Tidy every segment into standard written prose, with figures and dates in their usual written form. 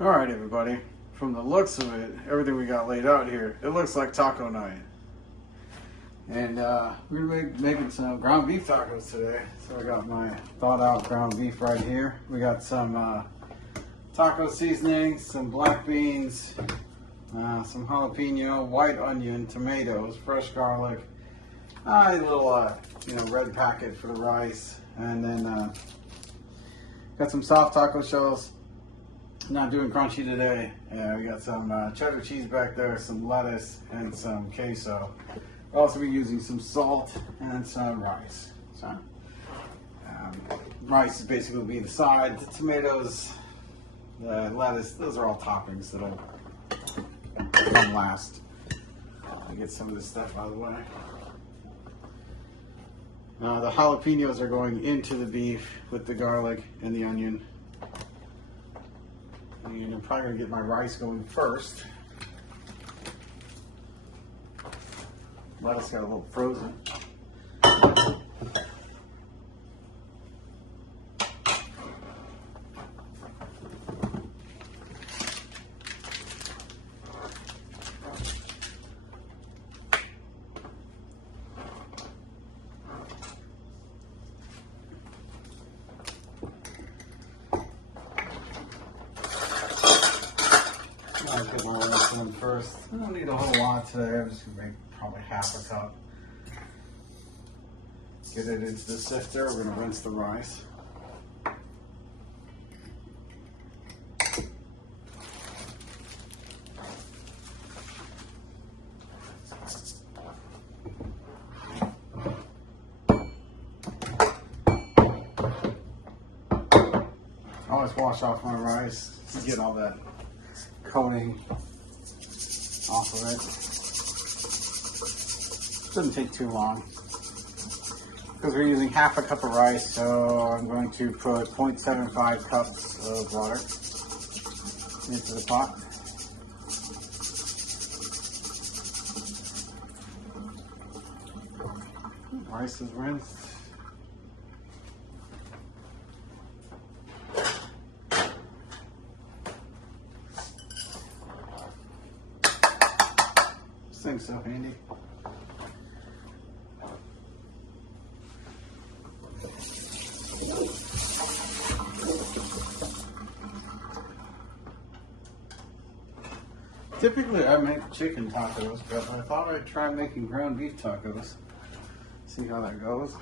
All right, everybody. From the looks of it, everything we got laid out here, it looks like taco night. And we're gonna be making some ground beef tacos today. So I got my thawed out ground beef right here. We got some taco seasoning, some black beans, some jalapeno, white onion, tomatoes, fresh garlic, a little red packet for the rice, and then got some soft taco shells. Not doing crunchy today. We got some cheddar cheese back there, some lettuce, and some queso. We'll also be using some salt and some rice. So, rice is basically be the side. The tomatoes, the lettuce, those are all toppings that'll come last. I'll get some of this stuff out of the way. The jalapenos are going into the beef with the garlic and the onion. And I'm probably going to get my rice going first. Lettuce got a little frozen. I'll get my rice in first. I don't need a whole lot today. I'm just going to make probably half a cup. Get it into the sifter. We're going to rinse the rice. I always wash off my rice to get all that coating off of it. Doesn't take too long because we're using half a cup of rice, so I'm going to put 0.75 cups of water into the pot. Rice is rinsed. This thing's so handy. Typically I make chicken tacos, but I thought I'd try making ground beef tacos. See how that goes.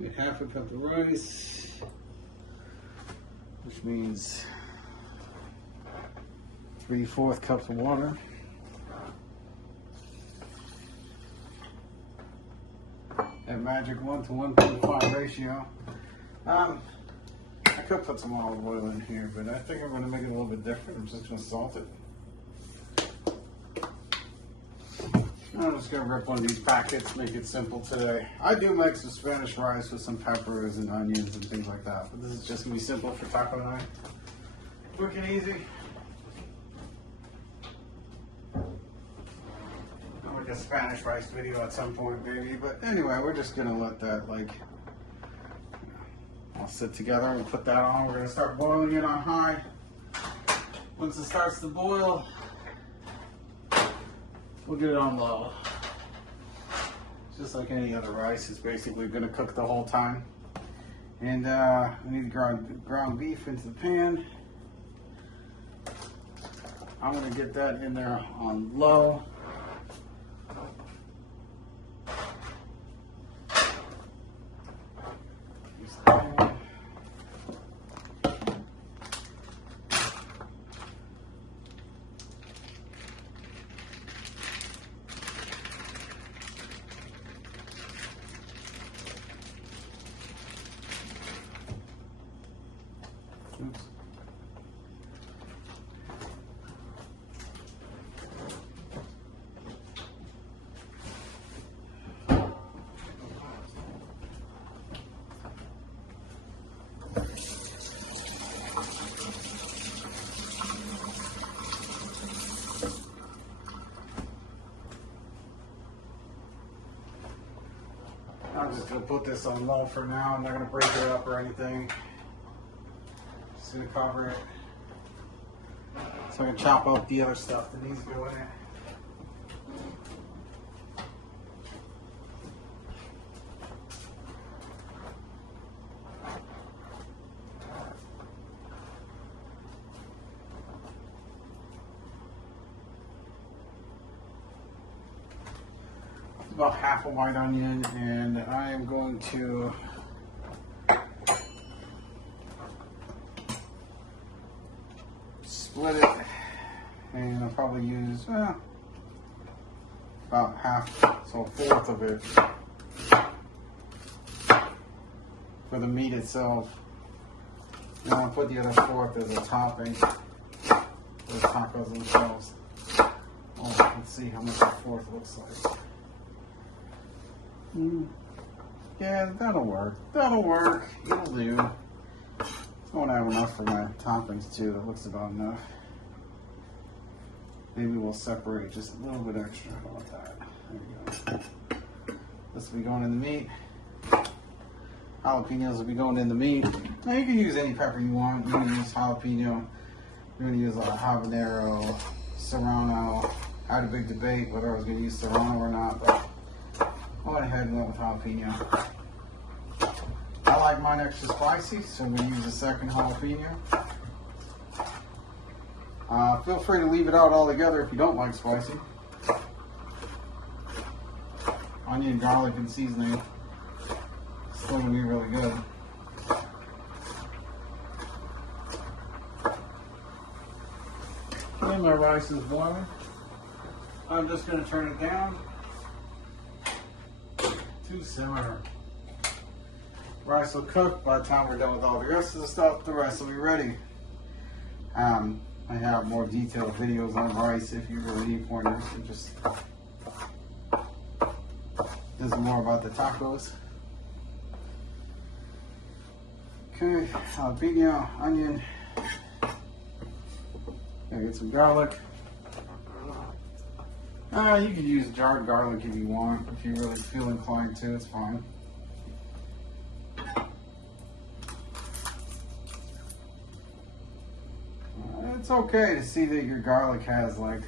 Get half a cup of rice, which means 3/4 cups of water. That magic 1 to 1.5 ratio. I could put some olive oil in here, but I think I'm going to make it a little bit different. I'm just going to salt it. I'm just going to rip one of these packets, make it simple today. I do make some Spanish rice with some peppers and onions and things like that, but this is just going to be simple for taco night. Quick and easy. I'll make a Spanish rice video at some point, maybe, but anyway, we're just going to let that all sit together and put that on. We're going to start boiling it on high. Once it starts to boil, we'll get it on low. Just like any other rice, it's basically going to cook the whole time. And we need ground beef into the pan. I'm going to get that in there on low. Oops. I'm just gonna put this on low for now. I'm not gonna break it up or anything. Just gonna cover it. So I can chop up the other stuff that needs to go in it. About half a white onion, and I am going to split it, and I'll probably use about half, so a fourth of it for the meat itself. And I'll put the other fourth as a topping for the tacos themselves. Oh, let's see how much the fourth looks like. Yeah, that'll work. That'll work. It'll do. I want to have enough for my toppings too. That looks about enough. Maybe we'll separate just a little bit extra. How about that? There we go. This will be going in the meat. Jalapenos will be going in the meat. Now you can use any pepper you want. You're going to use jalapeno. You're going to use a habanero, serrano. I had a big debate whether I was going to use serrano or not, but I went ahead and went with jalapeno. I like mine extra spicy, so I'm going to use a second jalapeno. Feel free to leave it out altogether if you don't like spicy. Onion, garlic, and seasoning. It's still going to be really good. Okay, my rice is boiling. I'm just going to turn it down to simmer. Rice will cook by the time we're done with all the rest of the stuff. The rice will be ready. I have more detailed videos on rice if you really need pointers. This is more about the tacos. Okay, jalapeno, onion. Gotta get some garlic. You can use jarred garlic if you want, if you really feel inclined to, it's fine. It's okay to see that your garlic has like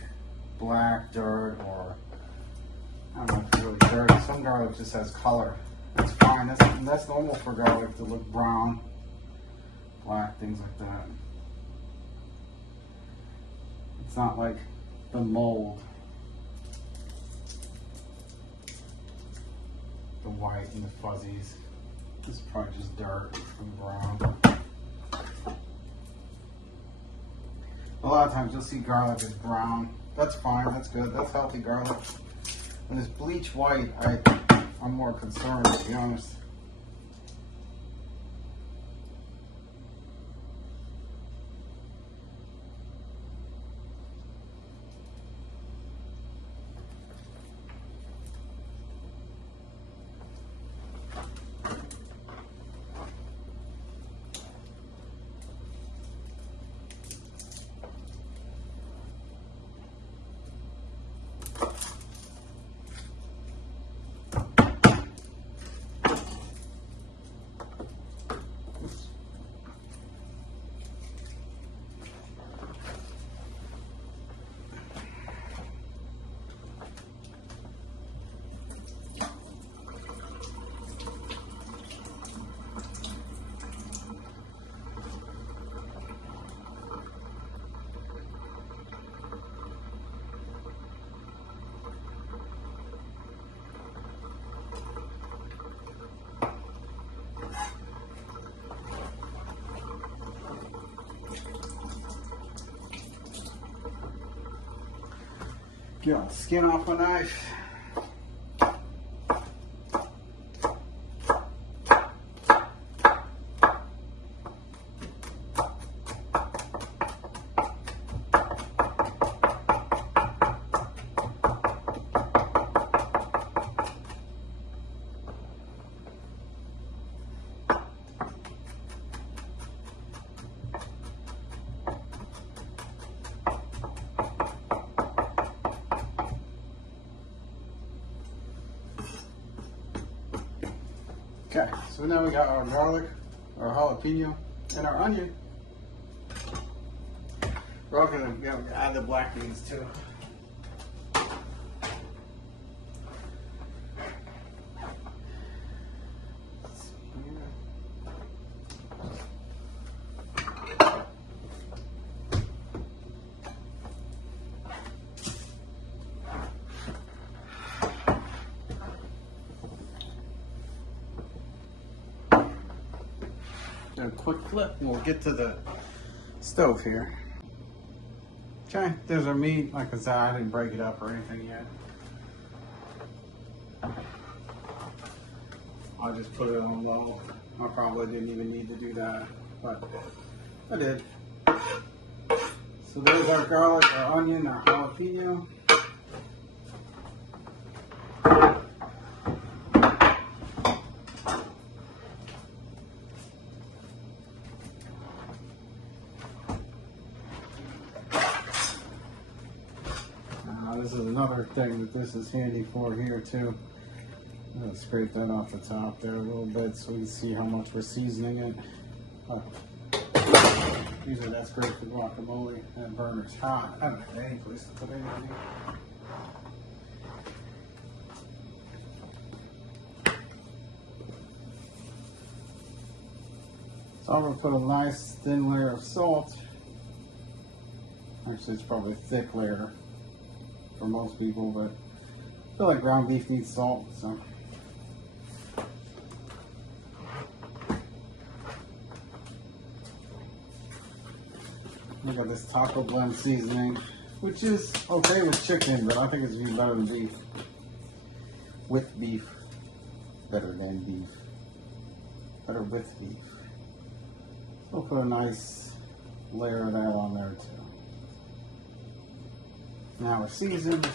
black dirt, or I don't know if it's really dirty. Some garlic just has color. That's fine. That's normal for garlic to look brown, black, things like that. It's not like the mold. The white and the fuzzies. This is probably just dirt and brown. A lot of times you'll see garlic is brown. That's fine, that's good, that's healthy garlic. When it's bleach white, I'm more concerned, to be honest. Get all the skin off my knife. Okay, so now we got our garlic, our jalapeno, and our onion. We're all gonna add the black beans too. A quick flip and we'll get to the stove here. Okay, there's our meat. Like I said, I didn't break it up or anything yet. I just put it on low. I probably didn't even need to do that, but I did. So there's our garlic, our onion, our jalapeno. This is another thing that this is handy for here too. I'm gonna scrape that off the top there a little bit so we can see how much we're seasoning it. Usually that's great for guacamole. That burner's hot. I don't have any place to put anything. So I'm gonna put a nice thin layer of salt. Actually, it's probably a thick layer for most people, but I feel like ground beef needs salt, so. I got this taco blend seasoning, which is okay with chicken, but I think it's even better than beef. With beef. Better than beef. Better with beef. So we'll put a nice layer of that on there too. Now we're seasoned.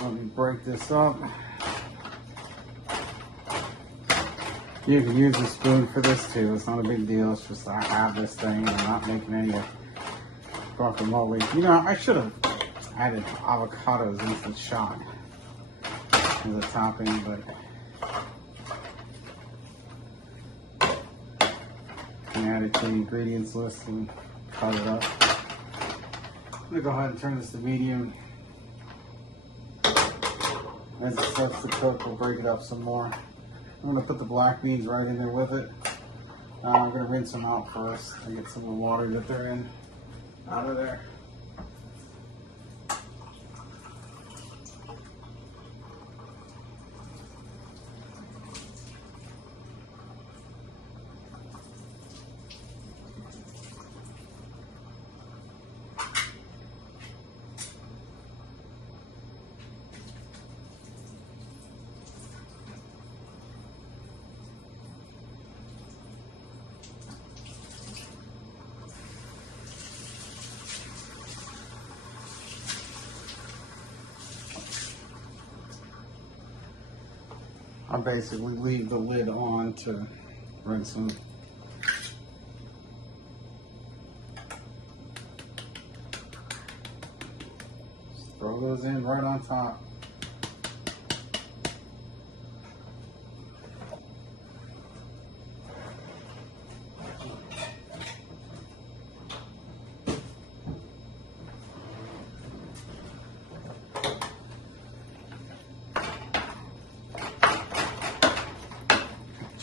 Let me break this up. You can use a spoon for this too. It's not a big deal. It's just I have this thing. I'm not making any guacamole. You know, I should have added avocados into the shot as a topping, but add it to the ingredients list and cut it up. I'm gonna go ahead and turn this to medium. As it starts to cook, we'll break it up some more. I'm gonna put the black beans right in there with it. I'm gonna rinse them out first and get some of the water that they're in out of there. I basically leave the lid on to rinse them. Just throw those in right on top.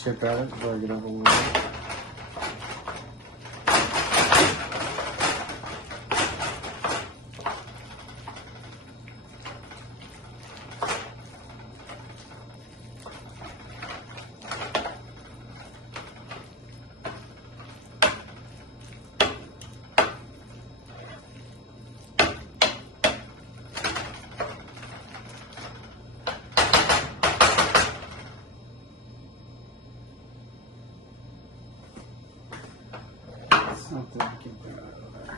Chip at it, break it up a little bit. Something I can get out of there.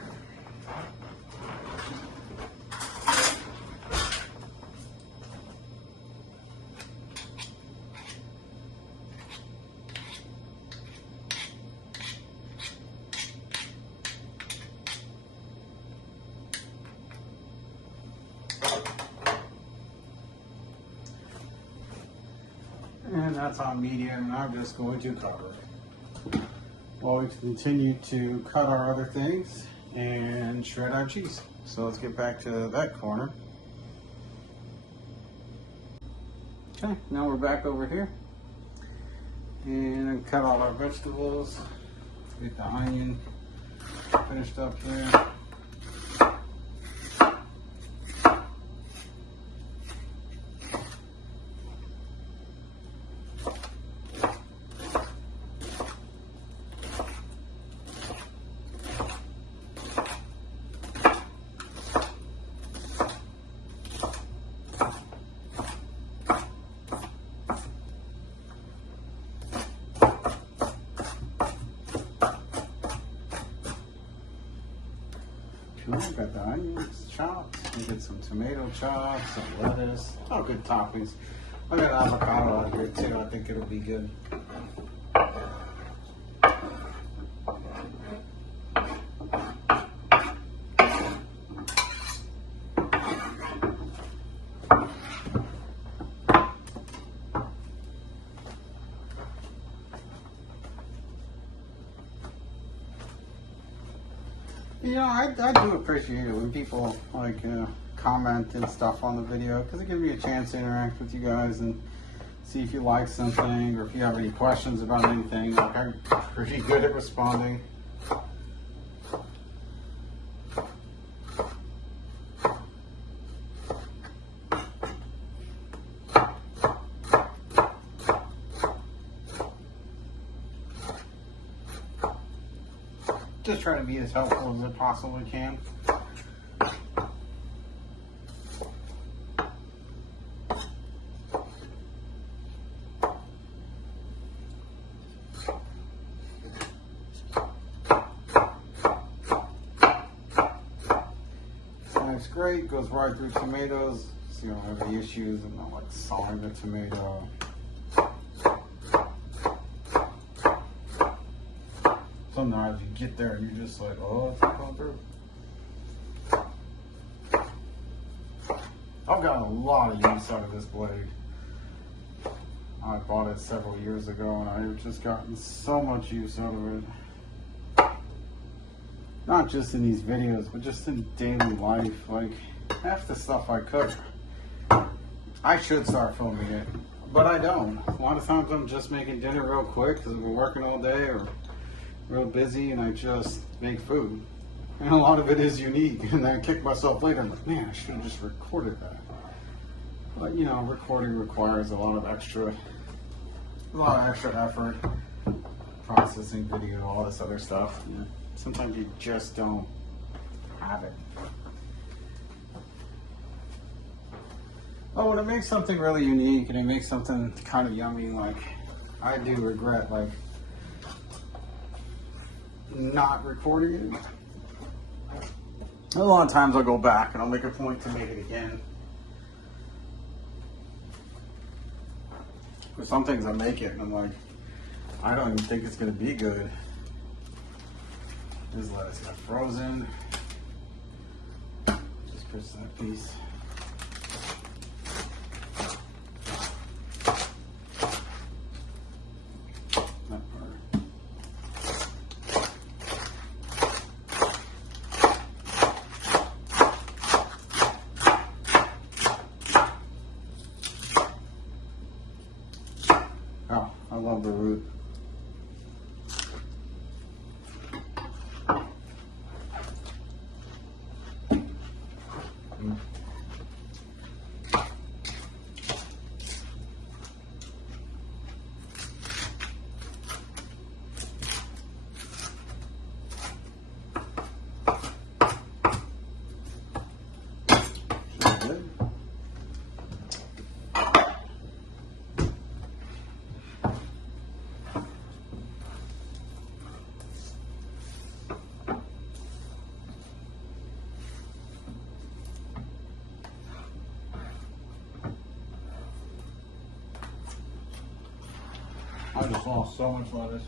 That's on medium, and I'm just going to cover it. While we continue to cut our other things and shred our cheese. So let's get back to that corner. Okay, now we're back over here. And cut all our vegetables. Get the onion finished up there. I've got the onions chopped. We get some tomato chops, some lettuce. Oh, good toppings. I got avocado out here too. I think it'll be good. You know, I do appreciate it when people like comment and stuff on the video, because it gives me a chance to interact with you guys and see if you like something or if you have any questions about anything. Like, I'm pretty good at responding. Just trying to be as helpful as I possibly can. That's great, goes right through tomatoes, so you don't have any issues and not like sawing the tomato. Sometimes you get there and you're just like, oh, it's not going through. I've gotten a lot of use out of this blade. I bought it several years ago and I've just gotten so much use out of it. Not just in these videos, but just in daily life. Like, half the stuff I cook, I should start filming it, but I don't. A lot of times I'm just making dinner real quick because we're working all day or real busy, and I just make food. And a lot of it is unique, and I kick myself later. I'm like, man, I should have just recorded that. But you know, recording requires a lot of extra effort, processing video, all this other stuff. Yeah. Sometimes you just don't have it. Oh, when it makes something really unique and it makes something kind of yummy, like I do regret like not recording it. A lot of times I'll go back and I'll make a point to make it again. For some things I make it and I'm like, I don't even think it's gonna be good. This lettuce got frozen. Just crush that piece. Oh, I love the root. I just lost so much lettuce.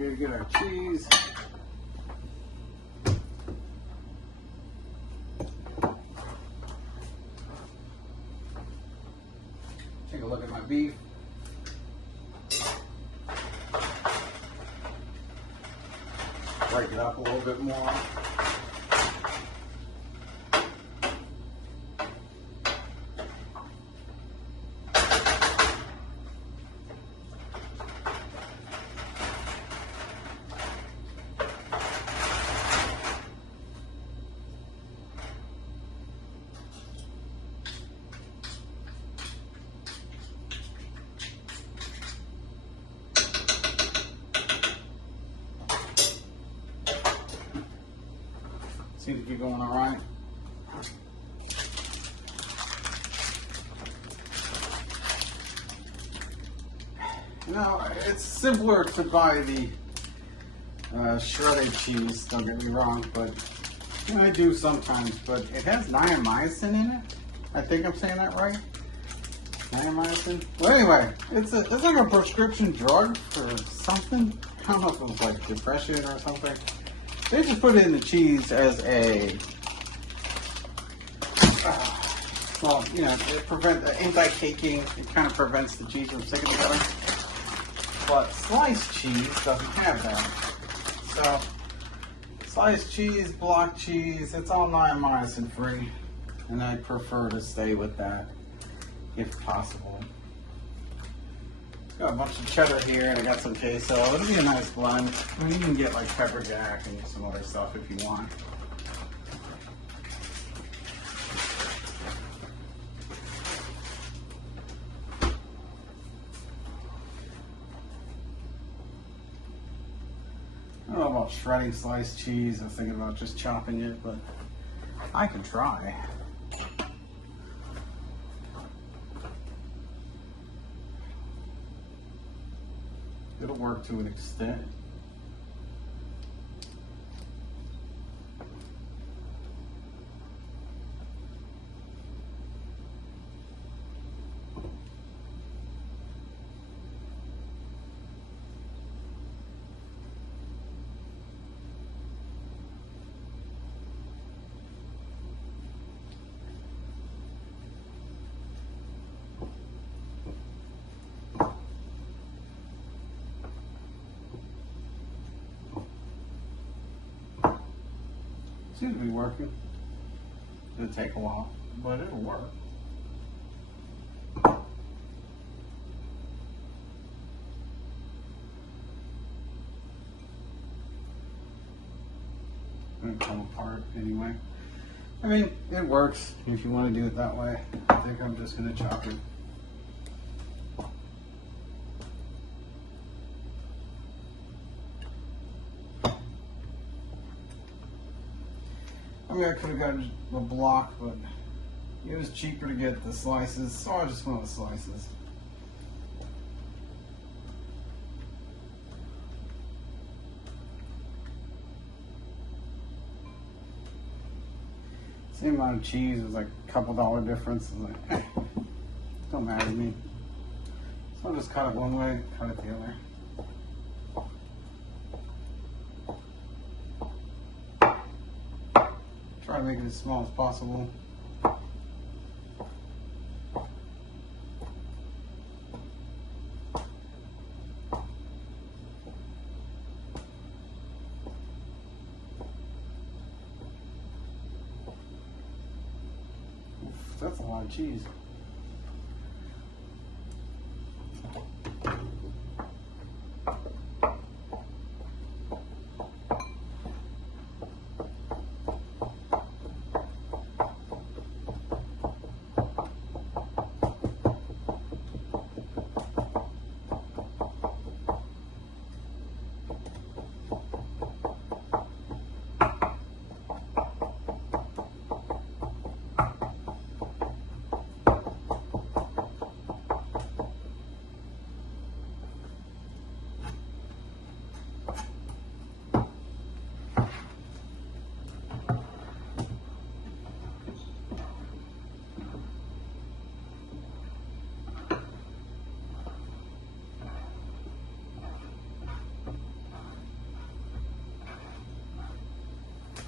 we gotta get our cheese. Take a look at my beef. Break it up a little bit more. Seems to be going all right. You know, it's simpler to buy the shredded cheese, don't get me wrong, but you know, I do sometimes, but it has niacin in it. I think I'm saying that right. Niacin. Well, anyway, it's like a prescription drug for something. I don't know if it was like depression or something. They just put it in the cheese as a, well, you know, it prevents anti-caking. It kind of prevents the cheese from sticking together. But sliced cheese doesn't have that. So, sliced cheese, block cheese, it's all niacin free, and I prefer to stay with that if possible. Got a bunch of cheddar here, and I got some queso. It'll be a nice blend. I mean, you can get like pepper jack and some other stuff if you want. I don't know about shredding sliced cheese. I was thinking about just chopping it, but I can try. It'll work to an extent. Seems to be working. It'll take a while, but it'll work. It'll come apart anyway. I mean, it works if you want to do it that way. I think I'm just going to chop it. I mean, I could have gotten a block, but it was cheaper to get the slices, so I just went with slices. Same amount of cheese, it was like a couple dollar difference. I was like, don't matter to me. So I'll just cut it one way, cut it the other. Try to make it as small as possible. Oof, that's a lot of cheese.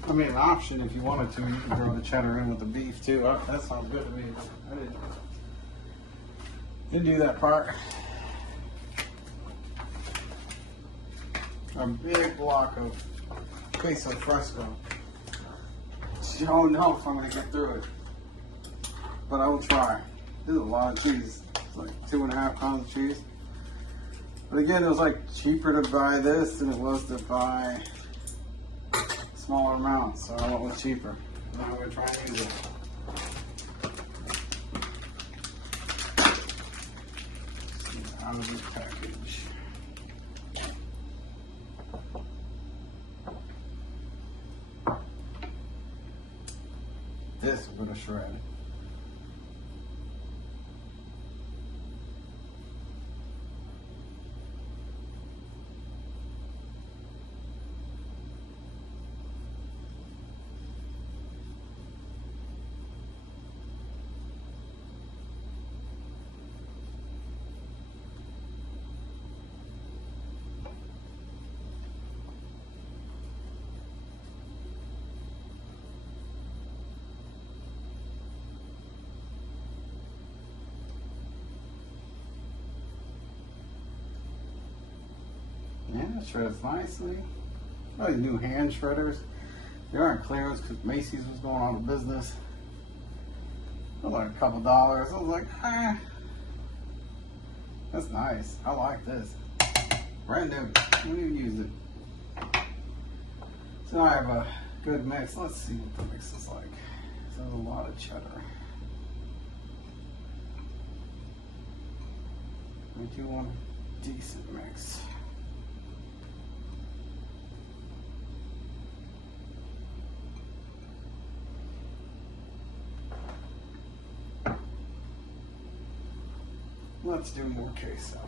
I mean, an option if you wanted to. You can throw the cheddar in with the beef too. That sounds good to me. I didn't do that part. A big block of Queso Fresco. You don't know if I'm going to get through it, but I will try. This is a lot of cheese. It's like 2.5 pounds of cheese. But again, it was like cheaper to buy this than it was to buy smaller amounts, so I went with cheaper. Now I'm going to try and use it. Out of this package. This we're going to shred. Yeah, it shreds nicely. Oh, these new hand shredders. They aren't clearance because Macy's was going out of business. It was like a couple dollars. I was like, that's nice. I like this. Brand new. I haven't even used it. So now I have a good mix. Let's see what the mix is like. So there's a lot of cheddar. I do want a decent mix. Let's do more queso.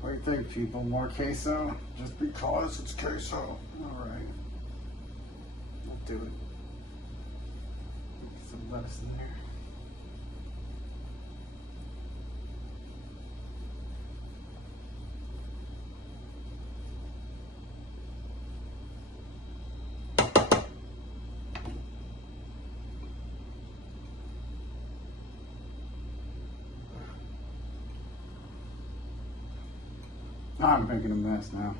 What do you think, people? More queso? Just because it's queso. Alright. I'll do it. Get some lettuce in there. I'm making a mess now.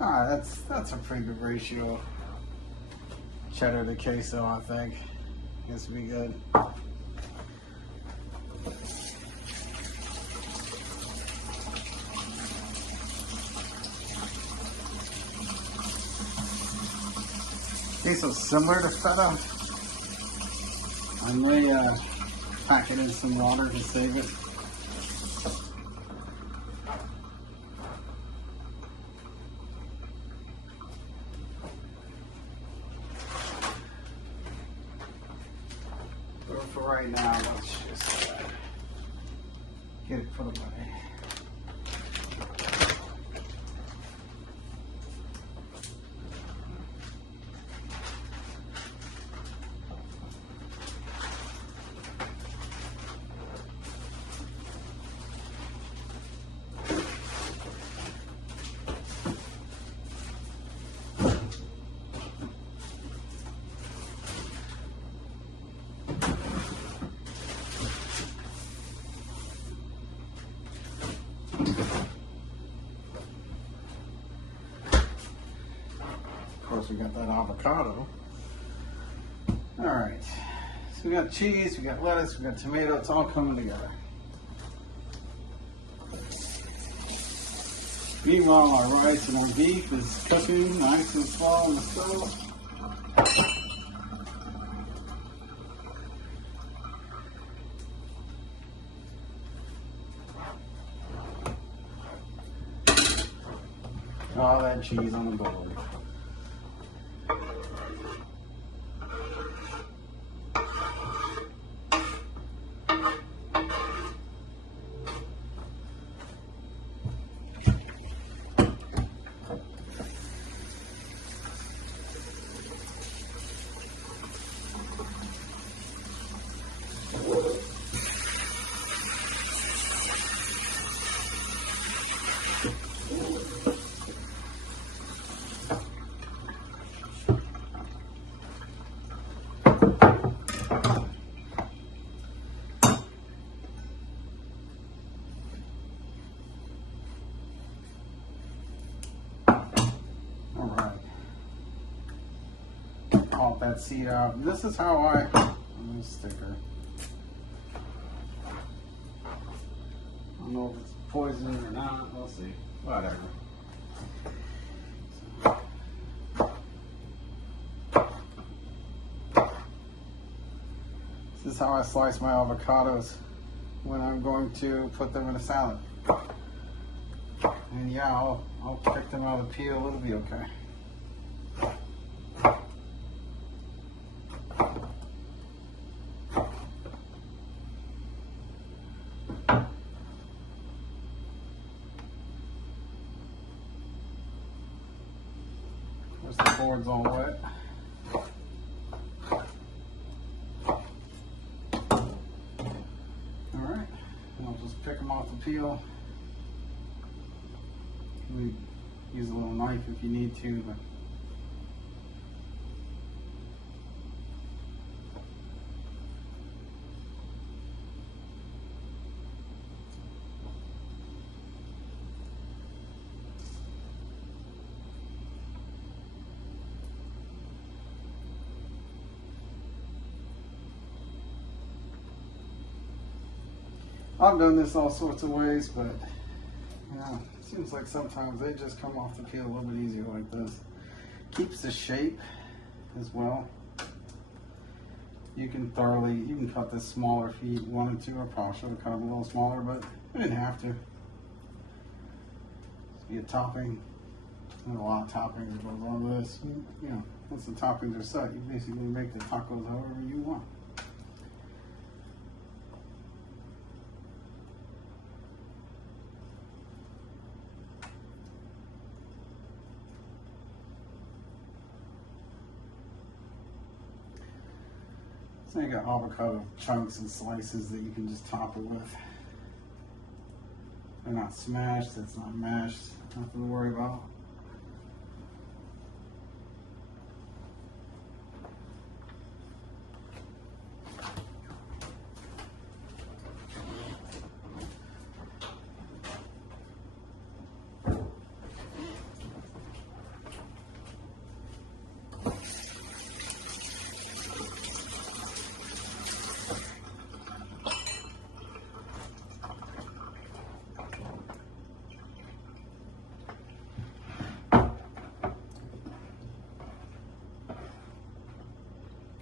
Alright, that's a pretty good ratio. Cheddar to queso, I think. This will be good. Queso's similar to feta. I may pack it in some water to save it. But for right now, let's just get it put away. Of course, we got that avocado. All right, so we got cheese, we got lettuce, we got tomato. It's all coming together. Meanwhile, our rice and our beef is cooking nice and slow on the stove. All that cheese on the board. Pop that seed out. And this is how I sticker. I don't know if it's poison or not. We'll see. Whatever. This is how I slice my avocados when I'm going to put them in a salad. And yeah, I'll pick them out of the peel. It'll be okay. The board's all wet. Alright, I'll just pick them off the peel. You use a little knife if you need to, but I've done this all sorts of ways, but yeah, it seems like sometimes they just come off the peel a little bit easier like this. Keeps the shape as well. You can cut this smaller if you wanted to. I probably should have cut them a little smaller, but I didn't have to. Be a topping. There's a lot of topping that goes on this. You know, once the toppings are set, you basically make the tacos however you want. So you got avocado chunks and slices that you can just top it with. They're not smashed, it's not mashed, nothing to worry about.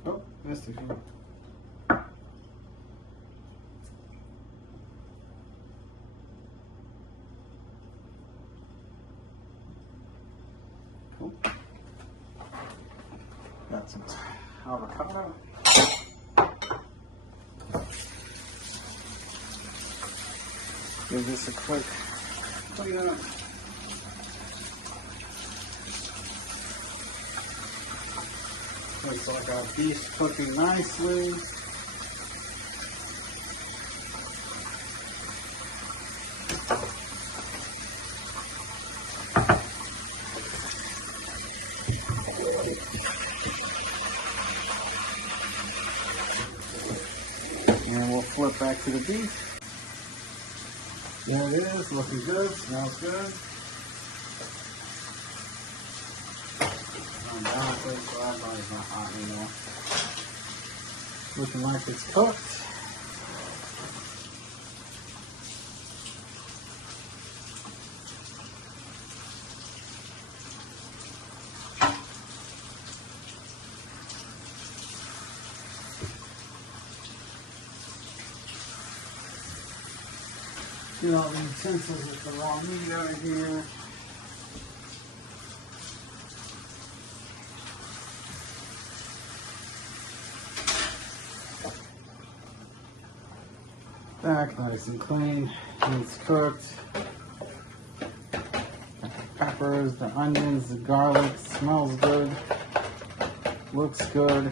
Oh, missed a few. Cool. Got some avocado. Give this a quick clean up. Looks like our beef's cooking nicely. And we'll flip back to the beef. There it is, looking good, smells good. So that body's not hot anymore. Looking like it's cooked. Get all the utensils with the raw meat out of here. back nice and clean. It's cooked. The peppers, the onions, the garlic. Smells good. Looks good.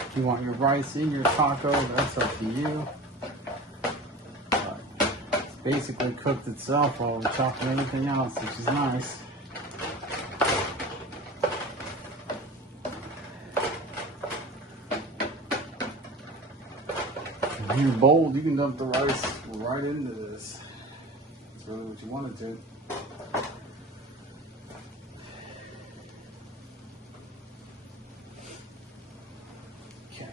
If you want your rice in your taco, that's up to you. But it's basically cooked itself while we're chopping everything else, which is nice. If you're bold, you can dump the rice right into this. That's really what you want to do. Okay.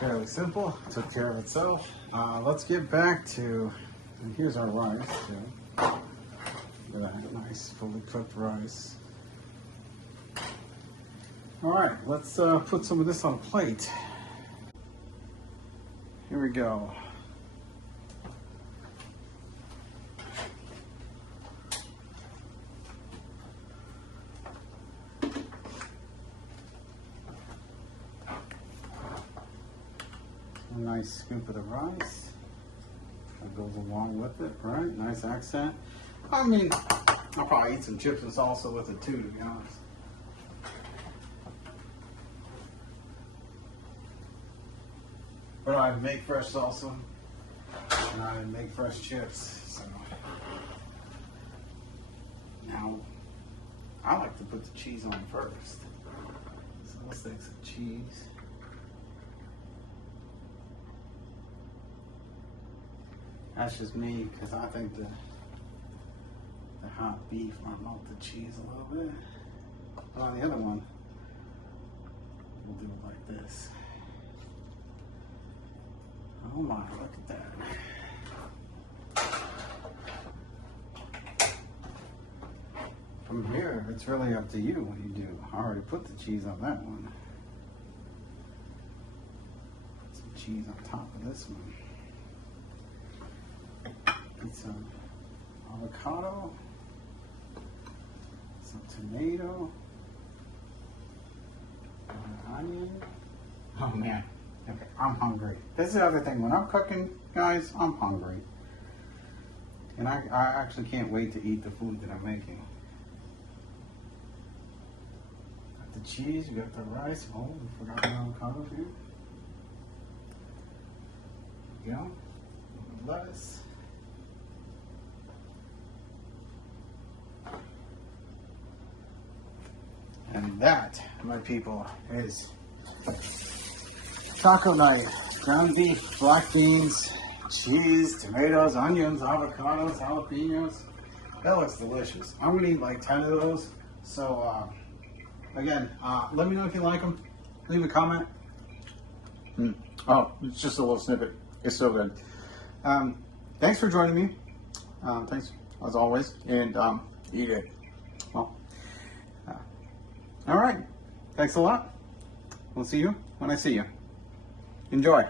Fairly simple, took care of itself. Let's get back to, and here's our rice. Look at that nice, fully cooked rice. All right, let's put some of this on a plate. Here we go. A nice scoop of the rice that goes along with it, right? Nice accent. I mean, I'll probably eat some chips and salsa with it too, to be honest. But I make fresh salsa and I make fresh chips, so now I like to put the cheese on first. So let's take some cheese. That's just me, because I think the hot beef might melt the cheese a little bit. But on the other one, we'll do it like this. Oh my, look at that. From here, it's really up to you what you do. I already put the cheese on that one. Put some cheese on top of this one. Some avocado, some tomato, an onion. Oh man, okay, I'm hungry. This is the other thing, when I'm cooking, guys, I'm hungry. And I actually can't wait to eat the food that I'm making. Got the cheese, we got the rice. Oh, we forgot the avocado here. There we go. Lettuce. And that, my people, is taco night. Ground beef, black beans, cheese, tomatoes, onions, avocados, jalapeños. That looks delicious. I'm gonna eat like 10 of those. So, again, let me know if you like them. Leave a comment. Oh, it's just a little snippet. It's so good. Thanks for joining me. Thanks, as always. And eat it. Well, all right. Thanks a lot. We'll see you when I see you. Enjoy.